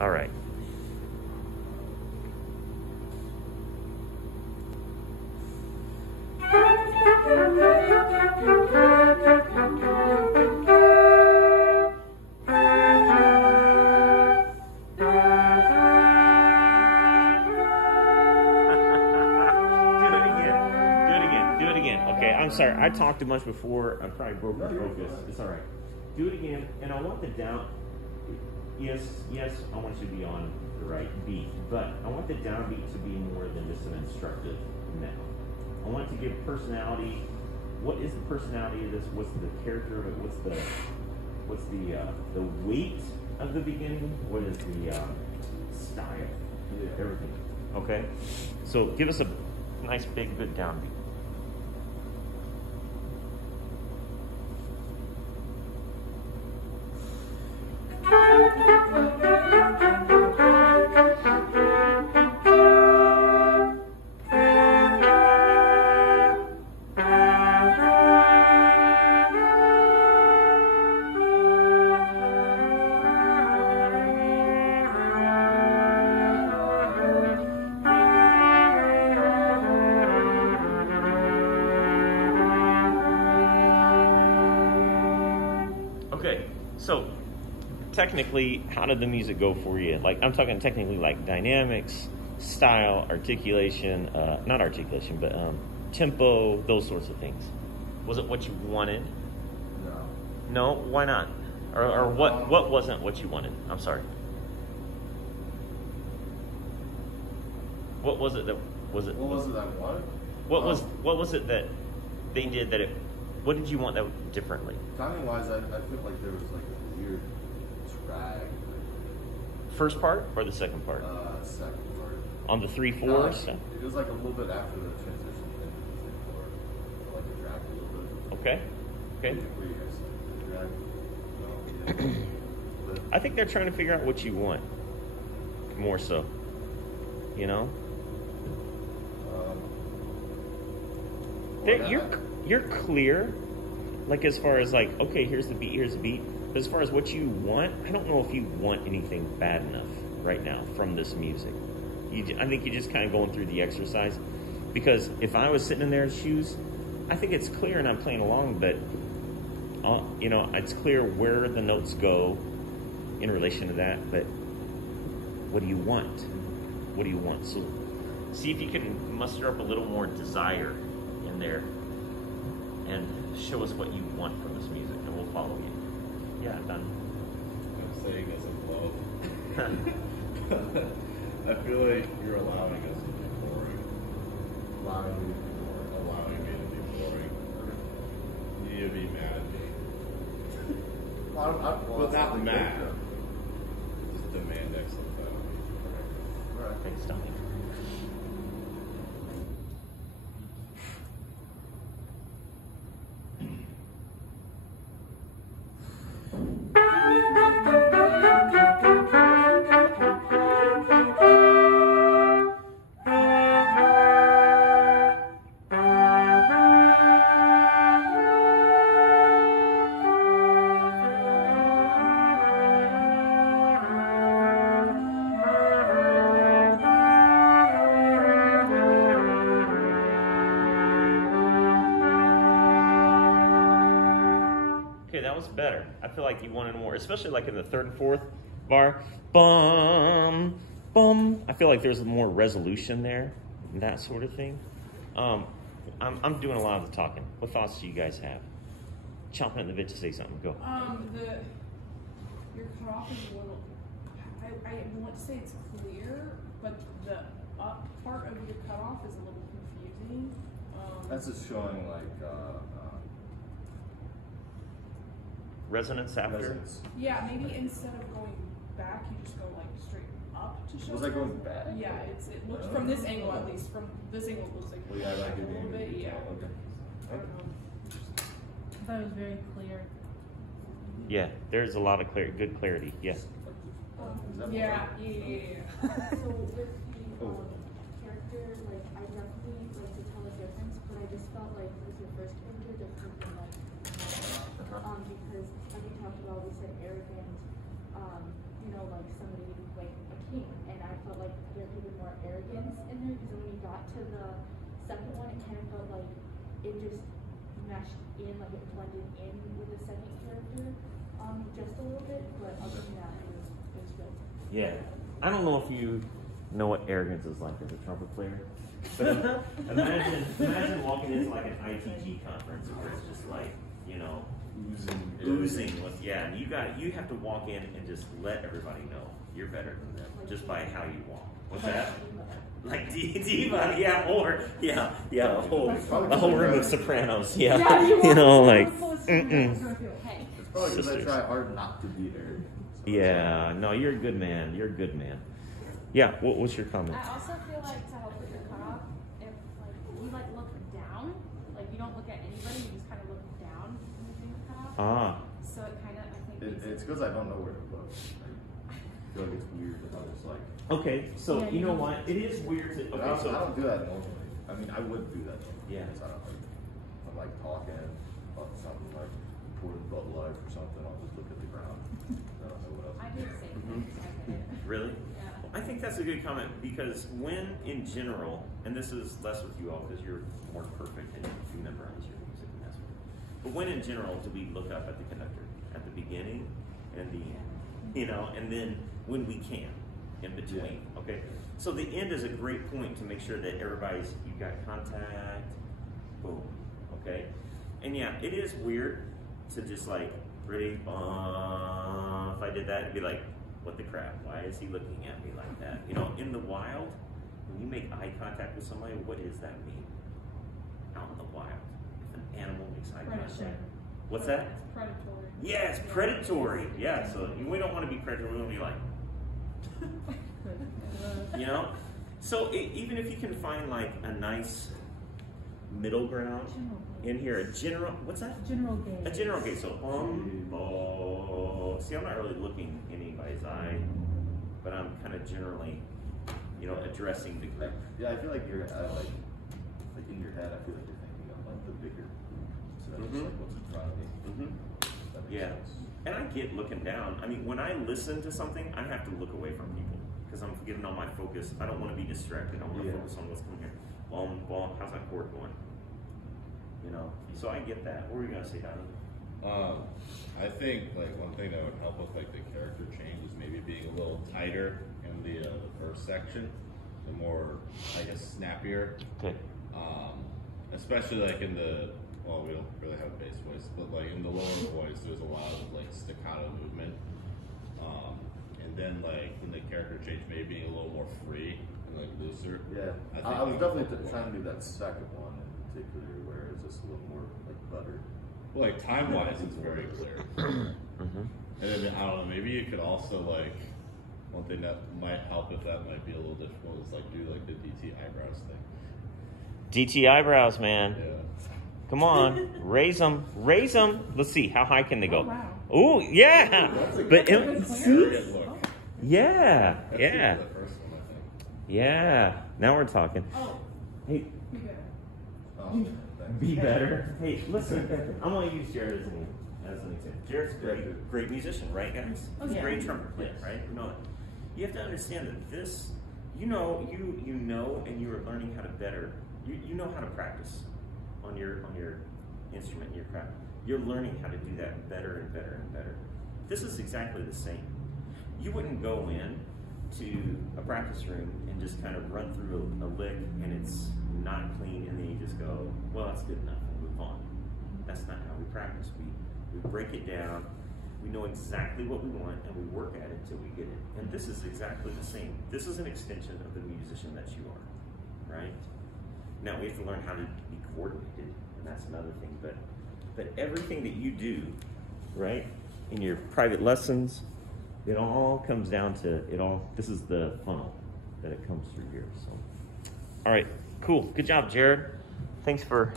All right. Okay, I'm sorry. I talked too much before. I probably broke the focus. It's all right. Do it again, and I want the down. Yes, I want you to be on the right beat, but I want the downbeat to be more than just an instructive now. I want it to give personality. What is the personality of this? What's the character of it? What's the weight of the beginning? What is the style? Everything. Okay. So give us a nice big good downbeat. Okay, so technically, how did the music go for you? Like, I'm talking technically like dynamics, style, articulation, not articulation, but tempo, those sorts of things. Was it what you wanted? No. No? Why not? Or what wasn't what you wanted? I'm sorry. What was it that was it? What was it I wanted? What was it that they did that it? What did you want that differently? Timing wise, I feel like there was like a weird drag. First part or the second part? Second part. On the 3/4 No, stuff? it was like a little bit after the transition thing. Like it dragged a little bit. Okay. Okay. What do you guys think? Drag? No, I think they're trying to figure out what you want. More so. You know? You're clear, like as far as like, okay, here's the beat. But as far as what you want, I don't know if you want anything bad enough right now from this music. I think you're just kind of going through the exercise. Because if I was sitting in their shoes, I think it's clear and I'm playing along, but you know, it's clear where the notes go in relation to that, but what do you want? What do you want? So see if you can muster up a little more desire in there and show us what you want from this music and we'll follow you. Yeah, done. I'm saying as a love. I feel like you're allowing us to be boring. Allowing me Allowing me to be boring. You need to be mad at me. well, But not like mad. that. Just demand excellence out of me. Right. Thanks, Tommy. That was better. I feel like you wanted more, especially like in the third and fourth bar. Bum, bum. I feel like there's more resolution there, and that sort of thing. I'm doing a lot of the talking. What thoughts do you guys have? Chomping at the bit to say something. Go. Your cutoff is a little. I want to say it's clear, but the up part of your cutoff is a little confusing. That's just showing like Resonance after? resonance. Yeah, maybe instead of going back, you just go like straight up to show. Was I going back? Yeah, it looks from this angle at least. From this angle, it looks like Well, yeah, back like a little bit. Yeah. Okay. I don't know. I thought it was very clear. Yeah, there's a lot of good clarity. Yes. Is that Yeah. So with the character, like I definitely like to tell a difference, but I just felt like with your first character, there's something like because like we talked about, we said arrogant, you know, like somebody like a king, and I felt like there could have been more arrogance in there because when we got to the second one, it kind of felt like it just meshed in, like it blended in with the second character, just a little bit. But other than that, it was good. Yeah. I don't know if you know what arrogance is like as a trumpet player. But imagine walking into like an ITG conference where it's just like, you know, oozing with, and you have to walk in and just let everybody know you're better than them just by how you walk. What's that? Like diva, a whole room of sopranos, you know, like, Hey. It's probably because I try hard not to be there. So yeah, no, you're a good man. You're a good man. Yeah, what's your comment? I also feel like to help with your cutoff, if like you like look down, like you don't look at anybody, you just kind of look down when you do your cutoff. So it kind of, I think, it's because I don't know where to look. I feel like it's weird that I was like. Okay, so you know what? It is weird to. Okay, I so don't do that normally. I mean, I would do that normally. Yeah. Because I don't like, I'm like talking about something like pouring Bud Light or something. I'll just look at the ground. I don't know what else. I do the same thing. So I get it. really, Yeah. I think that's a good comment because when in general, and this is less with you all because you're more perfect and you memorize your music and that's what. But when in general do we look up at the conductor at the beginning and the end, you know, and then when we can. In between, okay? So the end is a great point to make sure that you've got contact, boom, okay? And yeah, it is weird to just like, really, if I did that, it'd be like, what the crap? Why is he looking at me like that? You know, in the wild, when you make eye contact with somebody, what does that mean? Out in the wild, if an animal makes eye contact. What's that? It's predatory. Yeah, it's predatory. Yeah, so we don't want to be predatory, we want to be like, you know, so even if you can find like a nice middle ground in here, a general, what's that? General gaze. A general gaze. So see, I'm not really looking in anybody's eye, but I'm kind of generally, you know, addressing the group. Yeah, I feel like you're like in your head. I feel like you're thinking of like the bigger, so that's just like what's in front of me. That makes sense. And I get looking down. I mean, when I listen to something, I have to look away from people because I'm giving all my focus. I don't want to be distracted. I want to focus on what's coming here. How's that chord going? You know, so I get that. What were you gonna say, Donnie? I think like one thing that would help with like the character change is maybe being a little tighter in the first section, the more I guess snappier. Okay. Especially like in the we don't really have a bass voice, but like in the lower voice, there's a lot of like staccato movement. And then like in the character change, maybe being a little more free and like looser. Yeah, I was definitely trying to do that second one in particular, where it's just a little more like buttered. Well, like time wise, it's very clear. And then I don't know, maybe you could also like one thing that might help if that might be a little difficult is like do like the DT eyebrows thing. DT eyebrows, man. Yeah. Come on, raise them. Let's see, how high can they go? Oh, wow. Oh, yeah. But Very good look. yeah. That's the first one, I think. Yeah. Now we're talking. Oh, Hey, you good. Oh, thanks. be better. Hey, listen, I'm gonna use Jared as an example. Jared's a great musician, right, guys? He's a great trumpet player, right? You know it. You have to understand that this, you know, and you are learning how to better. You know how to practice on your instrument, your craft. You're learning how to do that better and better and better. This is exactly the same. You wouldn't go in to a practice room and just kind of run through a lick and it's not clean and then you just go, well, that's good enough and move on. That's not how we practice. We break it down, we know exactly what we want and we work at it until we get it. And this is exactly the same. This is an extension of the musician that you are, right? Now we have to learn how to be coordinated, and that's another thing. But everything that you do, right, in your private lessons, it all comes down to this is the funnel that it comes through here. So, all right, cool, good job, Jared. Thanks for